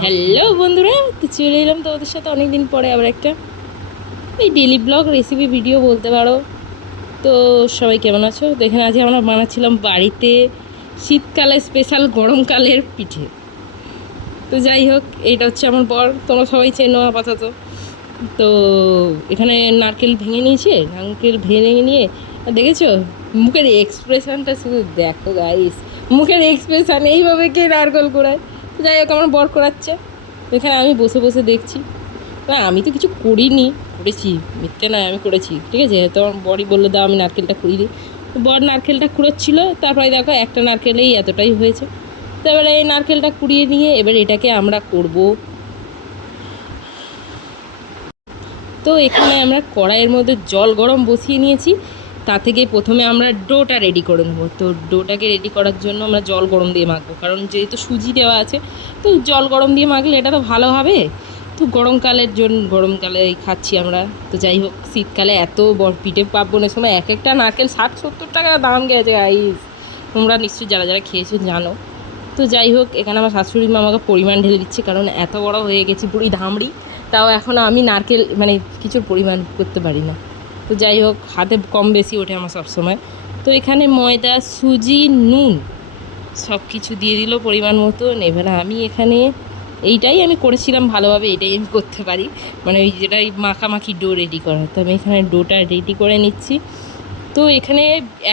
Hello বন্ধুরা, তো চলে এলাম তোমাদের সাথে অনেকদিন পরে আবার একটা এই ডেলি ব্লগ রেসিপি ভিডিও বলতে পারো। তো সবাই কেমন আছো? তো এখানে আজকে আমরা বানাচ্ছিলাম বাড়িতে শীতকালে স্পেশাল গরমকালের পিঠে। তো যাই হোক, এটা হচ্ছে আমার বর, তোমরা সবাই চেনো আপাতত। তো এখানে নারকেল ভেঙে নিয়েছে, নারকেল ভেঙে নিয়ে দেখেছো মুখের এক্সপ্রেশনটা, শুধু দেখো গাইস, মুখের এক্সপ্রেশন এইভাবে কে নারকেল কোড়ায়। যাই হোক, আমার বর করাচ্ছে, এখানে আমি বসে বসে দেখছি। না, আমি তো কিছু করিনি, করেছি মিথ্যে নয়, আমি করেছি, ঠিক আছে। তো আমার বরই বললো দাও আমি নারকেলটা কুড়িয়ে দিই। বর নারকেলটা কুড়োচ্ছিল, তারপরে দেখো একটা নারকেলেই এতটাই হয়েছে। তো এবারে এই নারকেলটা কুড়িয়ে নিয়ে এবার এটাকে আমরা করব। তো এখানে আমরা কড়াইয়ের মধ্যে জল গরম বসিয়ে নিয়েছি। তা থেকে প্রথমে আমরা ডোটা রেডি করে নেবো। তো ডোটাকে রেডি করার জন্য আমরা জল গরম দিয়ে মাখবো, কারণ যেহেতু সুজি দেওয়া আছে, তো জল গরম দিয়ে মাখলে এটা তো ভালো হবে। তো গরমকালের জন্য, গরমকালে খাচ্ছি আমরা। তো যাই হোক, শীতকালে এত পিঠে পার্বণের সময় এক একটা নারকেল 60-70 টাকা দাম গেছে গাইস। তোমরা নিশ্চয়ই যারা যারা খেয়েছো জানো। তো যাই হোক, এখানে আমার শাশুড়ি মা আমাকে পরিমাণ ঢেলে দিচ্ছে, কারণ এত বড় হয়ে গেছি পুরোই ধামড়ি। তাও এখনও আমি নারকেল মানে কিছুর পরিমাণ করতে পারি না। তো যাই হোক, হাতে কম বেশি ওঠে আমার সবসময়। তো এখানে ময়দা, সুজি, নুন সব কিছু দিয়ে দিল পরিমাণ মতো। এবার আমি এখানে এইটাই আমি করেছিলাম ভালোভাবে, এটাই আমি করতে পারি, মানে ওই যেটাই মাখামাখি ডো রেডি করা। তো আমি এখানে ডোটা রেডি করে নিচ্ছি। তো এখানে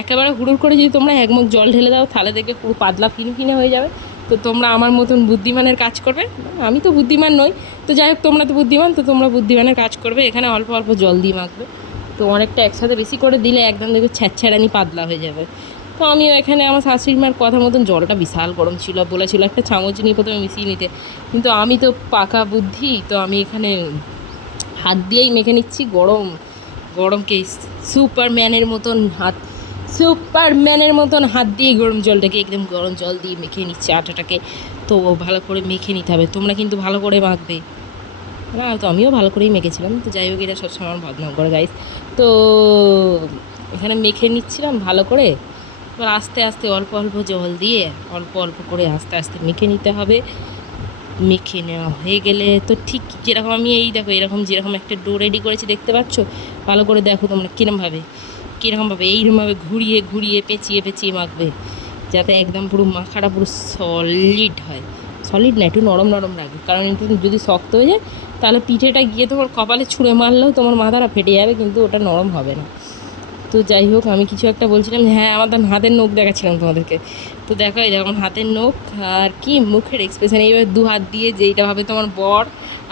একেবারে হুড়ুর করে যদি তোমরা এক মুখ জল ঢেলে দাও, তাহলে দেখবে পুরো পাতলা ফিনে ফিনে হয়ে যাবে। তো তোমরা আমার মতন বুদ্ধিমানের কাজ করবে, আমি তো বুদ্ধিমান নই। তো যাই হোক, তোমরা তো বুদ্ধিমান, তো তোমরা বুদ্ধিমানের কাজ করবে। এখানে অল্প অল্প জল দিয়ে মাখবে। তো অনেকটা একসাথে বেশি করে দিলে একদম দেখবে ছ্যাঁচ্ছাড়ানি পাতলা হয়ে যাবে। তো আমিও এখানে আমার শাশুড়ি মার কথা মতন, জলটা বিশাল গরম ছিল, বলেছিল একটা চামচ নিয়ে প্রথমে মিশিয়ে নিতে, কিন্তু আমি তো পাকা বুদ্ধি, তো আমি এখানে হাত দিয়েই মেখে নিচ্ছি। গরমকে সুপারম্যানের মতন হাত দিয়ে গরম জলটাকে, একদম গরম জল দিয়ে মেখে নিচ্ছে আটাটাকে। তো ভালো করে মেখে নিতে হবে, তোমরা কিন্তু ভালো করে মাখবে। না, তো আমিও ভালো করেই মেখেছিলাম। তো যাই হোক, এটা সবসময় আমার বদনাম করে গাইস। তো এখানে মেখে নিচ্ছিলাম ভালো করে। এবার আস্তে আস্তে অল্প অল্প জল দিয়ে অল্প অল্প করে আস্তে আস্তে মেখে নিতে হবে। মেখে নেওয়া হয়ে গেলে তো ঠিক যেরকম আমি এই দেখো, এরকম যেরকম একটা ডো রেডি করেছি দেখতে পাচ্ছ, ভালো করে দেখো তোমরা কীরকমভাবে এইরকমভাবে ঘুরিয়ে ঘুরিয়ে পেঁচিয়ে পেঁচিয়ে মাখবে, যাতে একদম পুরো মাখাটা পুরো সলিড হয়। সলিড না, একটু নরম নরম রাখবে, কারণ একটু যদি শক্ত হয়ে যায় তাহলে পিঠেটা গিয়ে তোমার কপালে ছুঁড়ে মারলেও তোমার মাথাটা ফেটে যাবে, কিন্তু ওটা নরম হবে না। তো যাই হোক, আমি কিছু একটা বলছিলাম, হ্যাঁ আমার হাতের নখ দেখাচ্ছিলাম তোমাদেরকে। তো দেখো এই যেমন হাতের নখ আর কি মুখের এক্সপ্রেশন, এইভাবে দু হাত দিয়ে যেইটা ভাবে তোমার বর,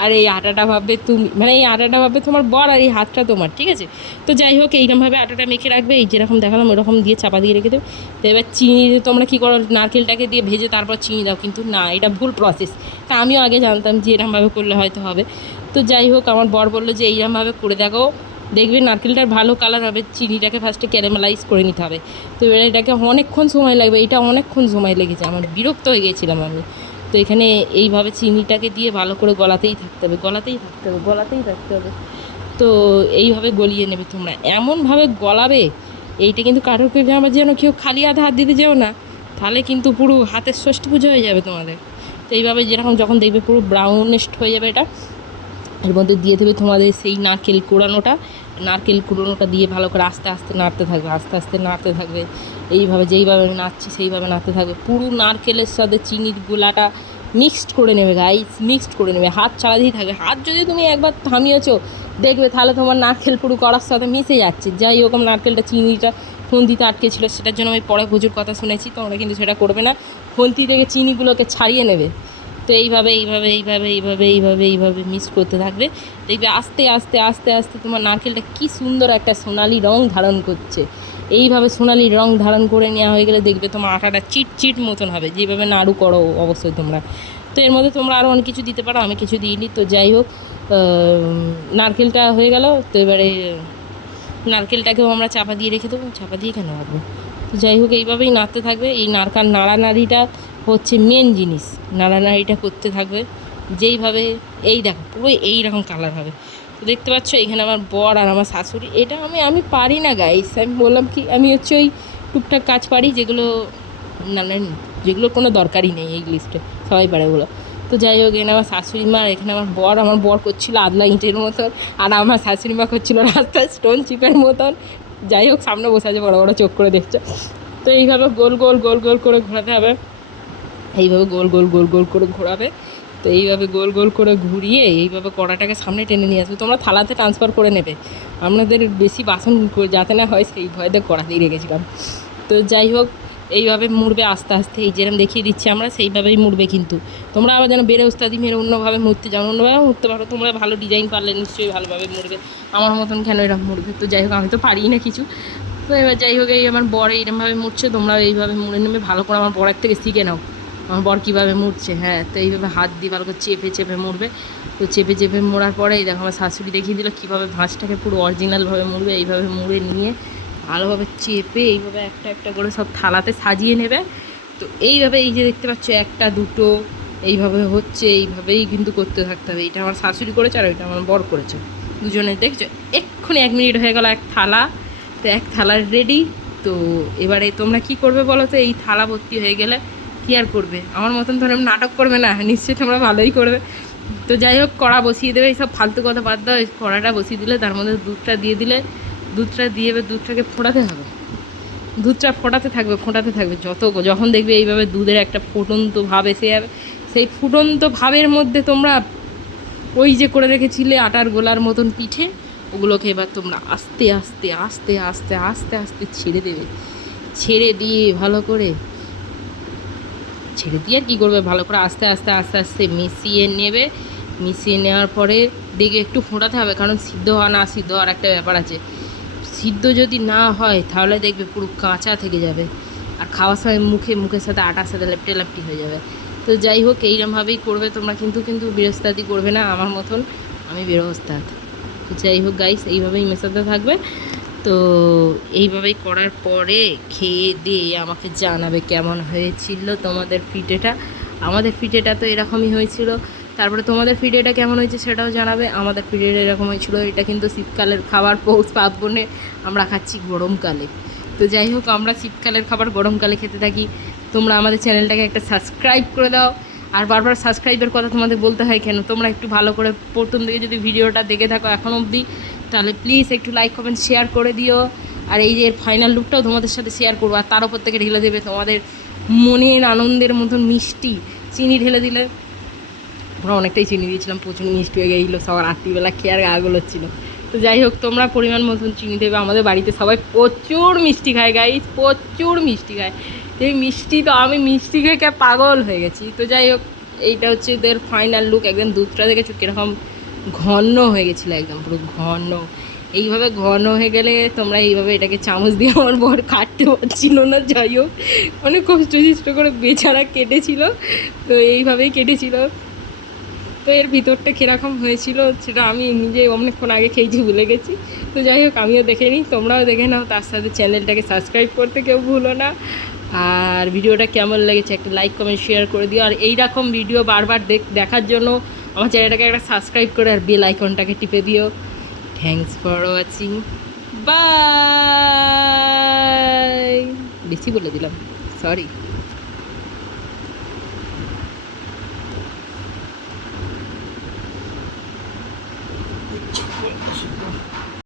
আর এই আটাটা ভাববে তুমি, মানে এই আটাটা ভাববে তোমার বর আর এই হাতটা তোমার, ঠিক আছে। তো যাই হোক, এইরকমভাবে আটাটা মেখে রাখবে, এই যেরকম দেখালাম ওরকম দিয়ে চাপা দিয়ে রেখে দেবে। তো এবার চিনি তোমরা কী করো, নারকেলটাকে দিয়ে ভেজে তারপর চিনি দাও, কিন্তু না, এটা ভুল প্রসেস। তা আমিও আগে জানতাম যে এরকমভাবে করলে হয়তো হবে। তো যাই হোক, আমার বর বললো যে এইরকমভাবে করে দেখো, দেখবে নারকেলটার ভালো কালার হবে। চিনিটাকে ফার্স্টে ক্যারামেলাইজ করে নিতে হবে। তো এবার এটাকে অনেকক্ষণ সময় লাগবে, এটা অনেকক্ষণ সময় লেগেছে, আমার বিরক্ত হয়ে গিয়েছিলাম আমি। তো এখানে এইভাবে চিনিটাকে দিয়ে ভালো করে গলাতেই থাকতে হবে। তো এইভাবে গলিয়ে নেবে তোমরা, এমনভাবে গলাবে, এইটা কিন্তু কারোর কেউ আমার যেন কেউ খালি হাত দিতে যেও না, তাহলে কিন্তু পুরো হাতের ষষ্ঠী পুজো হয়ে যাবে তোমাদের। তো এইভাবে যেরকম যখন দেখবে পুরো ব্রাউনিশ হয়ে যাবে, এটা এর মধ্যে দিয়ে দেবে তোমাদের সেই নারকেল কুড়োনোটা দিয়ে ভালো করে আস্তে আস্তে নাড়তে থাকবে। এইভাবে যেইভাবে নাড়ছি সেইভাবে নাড়তে থাকবে, পুরো নারকেলের সাথে চিনির গোলাটা মিক্সড করে নেবে গাইস, মিক্সড করে নেবে, হাত চালাতেই থাকবে। হাত যদি তুমি একবার থামিয়েছো দেখবে তাহলে তোমার নারকেল পুরো কড়ার সাথে মিশে যাচ্ছে। যাই হোক, নারকেলটা চিনিটা খুন্তিতে আটকে ছিল, সেটার জন্য আমি পরে প্রচুর কথা শুনেছি, তোমরা কিন্তু সেটা করবে না, খুন্তি থেকে চিনিগুলোকে ছাড়িয়ে নেবে। তো এইভাবে মিক্স করতে থাকবে। দেখবে আস্তে আস্তে আস্তে আস্তে তোমার নারকেলটা কী সুন্দর একটা সোনালি রং ধারণ করছে। এইভাবে সোনালি রং ধারণ করে নেওয়া হয়ে গেলে দেখবে তোমার আটাটা চিট মতন হবে, যেভাবে নাড়ু করো অবশ্যই তোমরা। তো এর মধ্যে তোমরা আরও অনেক কিছু দিতে পারো, আমি কিছু দিইনি। তো যাই হোক, নারকেলটা হয়ে গেল। তো এবারে নারকেলটাকেও আমরা চাপা দিয়ে রেখে দেবো, চাপা দিয়ে কেন রাখবো। তো যাই হোক, এইভাবেই নাড়তে থাকবে। এই নাড়ানাড়িটা হচ্ছে মেন জিনিস, নাড়ানাড়িটা করতে থাকবে যেইভাবে, এই দেখো পুরো এইরকম কালার হবে। তো দেখতে পাচ্ছ এখানে আমার বর আর আমার শাশুড়ি, এটা আমি পারি না গাইস। আমি বললাম কি, আমি হচ্ছে ওই টুকটাক কাজ পারি, যেগুলো যেগুলোর কোনো দরকারই নেই এই লিস্টে, সবাই পারে ওগুলো। তো যাই হোক, এখানে আমার শাশুড়ি মা, এখানে আমার বর করছিল আদলা ইঁটের মতন, আর আমার শাশুড়ি মা করছিল রাস্তায় স্টোন চিপের মতন। যাই হোক, সামনে বসে আছে, বড় বড় চোখ করে দেখছে। তো এইভাবে গোল গোল গোল গোল করে ঘোরাতে হবে, এইভাবে গোল গোল গোল গোল করে ঘোরাবে। তো এইভাবে গোল গোল করে ঘুরিয়ে এইভাবে কড়াটাকে সামনে টেনে নিয়ে আসবে। তোমরা থালাতে ট্রান্সফার করে নেবে, আপনাদের বেশি বাসন যাতে না হয় সেই ভয়তে কড়াতেই রেখেছিলাম। তো যাই হোক, এইভাবে মুড়বে আস্তে আস্তে, এই যেরকম দেখিয়ে দিচ্ছি আমরা সেইভাবেই মুড়বে। কিন্তু তোমরা আবার যেন বেড়ে ওস্তাদি মেরে অন্যভাবে মুড়তে যাও, অন্যভাবে মুড়তে পারো, তোমরা ভালো ডিজাইন পারলে নিশ্চয়ই ভালোভাবে মুড়বে, আমার মতন কেন এরকম মুড়বে। তো যাই হোক, আমি তো পারি না কিছু। তো এবার যাই হোক, এই আমার বর এইরকমভাবে মুড়ছে, তোমরাও এইভাবে মুড়ে নেবে ভালো করে, আমার বরের থেকে শিখে নাও আমার বর কীভাবে মুড়ছে। হ্যাঁ, তো এইভাবে হাত দিয়ে ভালো করে চেপে চেপে মুড়বে। তো চেপে চেপে মোড়ার পরে এই দেখো আমার শাশুড়ি দেখিয়ে দিল কীভাবে ভাঁজটাকে পুরো অরিজিনালভাবে মুড়বে। এইভাবে মুড়ে নিয়ে ভালোভাবে চেপে এইভাবে একটা একটা করে সব থালাতে সাজিয়ে নেবে। তো এইভাবে এই যে দেখতে পাচ্ছ একটা দুটো এইভাবে হচ্ছে, এইভাবেই কিন্তু করতে থাকতে হবে। এটা আমার শাশুড়ি করেছে আর ওইটা আমার বর করেছে, দুজনে দেখছো। এক্ষুনি 1 মিনিট হয়ে গেল এক থালা। তো এক থালা রেডি। তো এবারে তোমরা কি করবে বলো তো, এই থালা ভর্তি হয়ে গেলে কী আর করবে, আমার মতন ধরে নাটক করবে না, নিশ্চয়ই তোমরা ভালোই করবে। তো যাই হোক, কড়া বসিয়ে দেবে, এইসব ফালতু কথা বাদ দাও। কড়াটা বসিয়ে দিলে তার মধ্যে দুধটা দিয়ে দিলে, দুধটা দিয়ে দুধটাকে ফোটাতে হবে, দুধটা ফোটাতে থাকবে যখন দেখবে এইভাবে দুধের একটা ফুটন্ত ভাব এসে যাবে, সেই ফুটন্ত ভাবের মধ্যে তোমরা ওই যে করে রেখেছিলে আটার গোলার মতন পিঠে, ওগুলোকে এবার তোমরা আস্তে আস্তে আস্তে আস্তে আস্তে আস্তে ছেড়ে দেবে। ছেড়ে দিয়ে ভালো করে ছেড়ে দিয়ে আর কী করবে, ভালো করে আস্তে আস্তে আস্তে আস্তে মিশিয়ে নেবে। মিশিয়ে নেওয়ার পরে দেখে একটু ফোটাতে হবে, কারণ সিদ্ধ হওয়া না সিদ্ধ হওয়ার একটা ব্যাপার আছে। সিদ্ধ যদি না হয় তাহলে দেখবে পুরো কাঁচা থেকে যাবে, আর খাওয়ার সময় মুখের সাথে আটার সাথে লেপটে লেপটি হয়ে যাবে। তো যাই হোক, এইরকমভাবেই করবে তোমরা, কিন্তু বৃহস্পতি করবে না আমার মতন, আমি বৃহস্পত। তো যাই হোক গাইস, এইভাবেই মেশাতে থাকবে। তো এইভাবেই করার পরে খেয়ে দিয়ে আমাকে জানাবে কেমন হয়েছিল তোমাদের পিঠেটা। আমাদের পিঠেটা তো এরকমই হয়েছিল, তারপরে তোমাদের পিঠেটা কেমন হয়েছে সেটাও জানাবে। আমাদের পিঠেটা এরকম হয়েছিল। এটা কিন্তু শীতকালের খাবার, পৌষ পার্বণে আমরা খাচ্ছি গরমকালে। তো যাই হোক, আমরা শীতকালের খাবার গরমকালে খেতে থাকি। তোমরা আমাদের চ্যানেলটাকে একটা সাবস্ক্রাইব করে দাও। আর বারবার সাবস্ক্রাইবের কথা তোমাদের বলতে হয় কেন, তোমরা একটু ভালো করে প্রথম থেকে যদি ভিডিওটা দেখে থাকো এখন অবধি, তাহলে প্লিজ একটু লাইক কমেন্ট শেয়ার করে দিও। আর এই যে ফাইনাল লুকটাও তোমাদের সাথে শেয়ার করবো, আর তার উপর থেকে ঢেলে দেবে তোমাদের মনের আনন্দের মতন মিষ্টি। চিনি ঢেলে দিলে, আমরা অনেকটাই চিনি দিয়েছিলাম, প্রচুর মিষ্টি হয়ে গেছিলো, সবার রাত্রিবেলা খেয়ে আর গা গোলাচ্ছিলো। তো যাই হোক, তোমরা পরিমাণ মতন চিনি দেবে। আমাদের বাড়িতে সবাই প্রচুর মিষ্টি খায় গাইস, প্রচুর মিষ্টি খায়। এই মিষ্টি তো আমি মিষ্টি খেয়ে পাগল হয়ে গেছি। তো যাই হোক, এইটা হচ্ছে এদের ফাইনাল লুক। একদম দুধটা দেখেছো কীরকম ঘন হয়ে গেছিলো, একদম পুরো ঘন। এইভাবে ঘন হয়ে গেলে তোমরা এইভাবে এটাকে চামচ দিয়ে, আমার বর কাটতে পারছিল না, যাই হোক অনেক কষ্ট করে বেচারা কেটেছিল। তো এইভাবেই কেটেছিল। তো এর ভিতরটা কীরকম হয়েছিল সেটা আমি নিজে অনেকক্ষণ আগে খেয়েছি, ভুলে গেছি। তো যাই হোক, আমিও দেখে নিই, তোমরাও দেখে নাও, তার সাথে চ্যানেলটাকে সাবস্ক্রাইব করতে কেউ ভুলো না। আর ভিডিওটা কেমন লেগেছে একটা লাইক কমেন্ট শেয়ার করে দিও। আর এইরকম ভিডিও বারবার দেখার জন্য আমার চ্যানেলটাকে একটা সাবস্ক্রাইব করে আর বেল আইকনটাকে টিপে দিও। Thanks for watching, bye. বেশি বলে দিলাম, সরি।